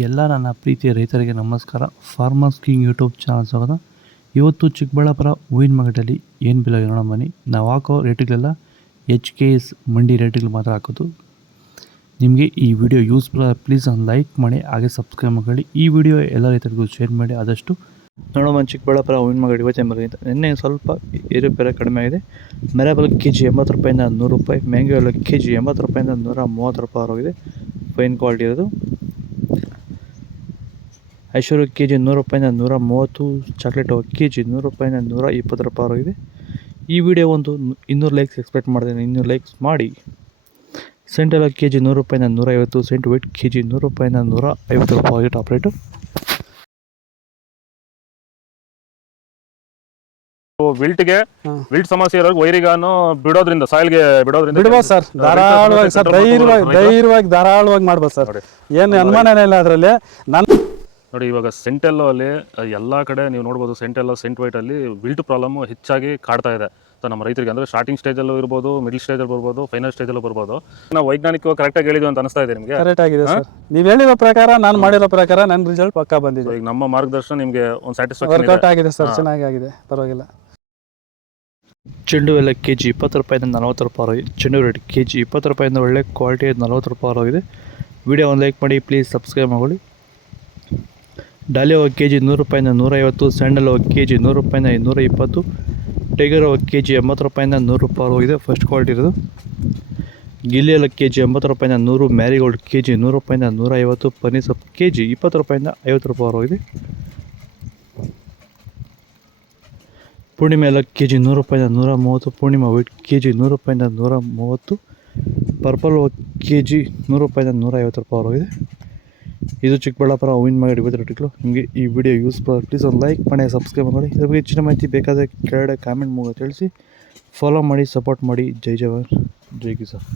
ಎಲ್ಲ ನನ್ನ ಪ್ರೀತಿಯ ರೈತರಿಗೆ ನಮಸ್ಕಾರ. ಫಾರ್ಮರ್ಸ್ ಕಿಂಗ್ ಯೂಟ್ಯೂಬ್ ಚಾನಲ್ ಸ್ವಾಗತ. ಇವತ್ತು ಚಿಕ್ಕಬಳ್ಳಾಪುರ ಹೂವಿನ ಮಾರ್ಕೆಟಲ್ಲಿ ಏನು ಬೆಲೆ ನೋಡೋಣ ಬನ್ನಿ. ನಾವು ಹಾಕೋ ರೇಟ್ಗಳೆಲ್ಲ HKS ಮಂಡಿ ರೇಟ್ಗಳು ಮಾತ್ರ ಹಾಕೋದು. ನಿಮಗೆ ಈ ವಿಡಿಯೋ ಯೂಸ್ಫುಲ್ ಪ್ಲೀಸ್ ಒಂದು ಲೈಕ್ ಮಾಡಿ, ಹಾಗೆ ಸಬ್ಸ್ಕ್ರೈಬ್ ಮಾಡಿ. ಈ ವಿಡಿಯೋ ಎಲ್ಲ ರೈತರಿಗೂ ಶೇರ್ ಮಾಡಿ ಆದಷ್ಟು. ನೋಡೋಣ ಚಿಕ್ಕಬಳ್ಳಾಪುರ ಹೂವಿನ ಮಾರ್ಕೆಟ್ ಇವತ್ತೇ ಬರೋದು. ನಿನ್ನೆ ಸ್ವಲ್ಪ ಏರುಪೇರು ಕಡಿಮೆ ಆಗಿದೆ. ಮೆರಾಬಲ್ KG 80 ರೂಪಾಯಿಂದ 100 ರೂಪಾಯಿ, ಮ್ಯಾಂಗೋ ಎಲ್ಲ KG 80 ರೂಪಾಯಿಂದ 130 ರೂಪಾಯಿ ಆಗಿದೆ. ಫೈನ್ ಕ್ವಾಲಿಟಿ ಇರೋದು. ಐಶ್ವರ್ಯ KG 100 ರೂಪಾಯಿಂದ 130, ಚಾಕ್ಲೇಟ್ KG 100 ರೂಪಾಯಿಂದ 120 ರೂಪಾಯಿ ಆಗಿದೆ. ಈ ವಿಡಿಯೋ ಒಂದು 200 ಲೈಕ್ಸ್ ಎಕ್ಸ್ಪೆಕ್ಟ್ ಮಾಡ್ತೇನೆ. 200 ಲೈಕ್ಸ್ ಮಾಡಿ. ಸೆಂಟ್ ಎಲ್ಲ KG 100 ರೂಪಾಯಿಂದ 150, ಸೆಂಟ್ ವೇಟ್ KG 100 ರೂಪಾಯಿಂದ 150 ರೂಪಾಯಿ ಆಗಿದೆ ಟಾಪ್ ರೇಟು. ವಿಲ್ಟ್ ಸಮಸ್ಯೆ ಇರೋರು ವೈರಿಗಾನು ಬಿಡೋದ್ರಿಂದ ಸಾಯಿಲ್ಗೆ ಬಿಡ್ಬೋದು ಸರ್. ಧಾರಾಳವಾಗಿ ಸರ್, ಧಾರಾಳವಾಗಿ ಮಾಡ್ಬೋದು ಸರ್. ಏನು ಅನುಮಾನನೇ ಇಲ್ಲ ಅದರಲ್ಲಿ. ನೋಡಿ, ಇವಾಗ ಸೆಂಟೆಲ್ಲೋ ಅಲ್ಲಿ ಎಲ್ಲಾ ಕಡೆ ನೀವು ನೋಡ್ಬೋದು, ಸೆಂಟೆಲ್ಲೋ ಸೆಂಟ್ ವೈಟ್ ಅಲ್ಲಿ ವಿಲ್ಟ್ ಪ್ರಾಬ್ಲಮ್ ಹೆಚ್ಚಾಗಿ ಕಾಡ್ತಾ ಇದೆ. ನಮ್ಮ ರೈತರಿಗೆ ಅಂದ್ರೆ ಸ್ಟಾರ್ಟಿಂಗ್ ಸ್ಟೇಜ್ ಅಲ್ಲೂ ಇರ್ಬೋದು, ಮಿಡಲ್ ಸ್ಟೇಜ್ ಅಲ್ಲಿ ಬರ್ಬೋದು, ಫೈನಲ್ ಸ್ಟೇಜ್ ಅಲ್ಲೂ ಬರ್ಬೋದು. ನಾವು ವೈಜ್ಞಾನಿಕ ಕರೆಕ್ಟ್ ಆಗಿ ಹೇಳಿದ್ವಿ ಅಂತ ಅನಿಸ್ತಾ ಇದೆ ನಿಮಗೆ? ಕರೆಕ್ಟ್ ಆಗಿದೆ ಸರ್. ನೀವು ಹೇಳಿರೋ ಪ್ರಕಾರ, ನಾನು ಮಾಡಿರೋ ಪ್ರಕಾರ ನನ್ನ ರಿಸಲ್ಟ್ ಪಕ್ಕಾ ಬಂದಿದೆ. ಈಗ ನಮ್ಮ ಮಾರ್ಗದರ್ಶನ ನಿಮಗೆ ಒಂದು ಸ್ಯಾಟಿಸ್ಫ್ಯಾಕ್ಷನ್ ವರ್ಕೌಟ್ ಆಗಿದೆ ಸರ್. ಚೆನ್ನಾಗಿ ಆಗಿದೆ, ಪರವಾಗಿಲ್ಲ. ಚೆಂಡು ಎಲ್ಲ KG 20 ರೂಪಾಯಿಂದ 40 ರೂಪಾಯಿ ಆಗಿದೆ. ಚೆಂಡು ರೇಟ್ KG 20 ರೂಪಾಯಿಂದ ಒಳ್ಳೆ ಕ್ವಾಲಿಟಿ 40 ರೂಪಾಯಿ ಆಗಿದೆ. ವಿಡಿಯೋ ಒಂದು ಲೈಕ್ ಮಾಡಿ, ಪ್ಲೀಸ್ ಸಬ್ಸ್ಕ್ರೈಬ್ ಮಾಡಿ. ಡಾಲಿ ಹೋಗಿ KG 100 ರೂಪಾಯಿಂದ 150, ಸ್ಯಾಂಡಲ್ ಹೋಗಿ KG 100 ರೂಪಾಯಿಂದ 220, ಟೈಗರ್ ಹೋಗಿ KG 80 ರೂಪಾಯಿಂದ 100 ರೂಪಾಯಿ ಹೋಗಿದೆ. ಫಸ್ಟ್ ಕ್ವಾಲಿಟಿ ಇರೋದು. ಗಿಲ್ಲಿ ಎಲ್ಲ KG 80 ರೂಪಾಯಿಂದ 100, ಮ್ಯಾರಿಗೋಲ್ಡ್ KG 100 ರೂಪಾಯಿಂದ 150, ಪನ್ನೀರ್ ಸೊಪ್ಪು KG 20 ರೂಪಾಯಿಂದ 50 ರೂಪಾಯಿ ಹೋಗಿದೆ. ಪೂರ್ಣಿಮೆ ಎಲ್ಲ KG 100 ರೂಪಾಯಿಂದ 130, ಪೂರ್ಣಿಮಾ ವೈಟ್ KG 100 ರೂಪಾಯಿಂದ 130, ಪರ್ಪಲ್ KG 100 ರೂಪಾಯಿಂದ 150 ರೂಪಾಯಿ ಹೋಗಿದೆ. ಇದು ಚಿಕ್ಕಬಳ್ಳಾಪುರ ಹೂವಿನ ಮಾರ್ಕೆಟ್ ಇವತ್ತು ರೇಟ್ಗಳು. ನಿಮಗೆ ಈ ವಿಡಿಯೋ ಯೂಸ್ಫುಲ್ ಪ್ಲೀಸ್ ಒಂದು ಲೈಕ್ ಮಾಡಿ, ಸಬ್ಸ್ಕ್ರೈಬ್ ಮಾಡಿ. ಇದ್ರ ಬಗ್ಗೆ ಹೆಚ್ಚಿನ ಮಾಹಿತಿ ಬೇಕಾದರೆ ಕೆಳಗಡೆ ಕಾಮೆಂಟ್ ಮೂಲಕ ತಿಳಿಸಿ. ಫಾಲೋ ಮಾಡಿ, ಸಪೋರ್ಟ್ ಮಾಡಿ. ಜೈ ಜವಾನ್, ಜೈ ಕಿಸಾನ್.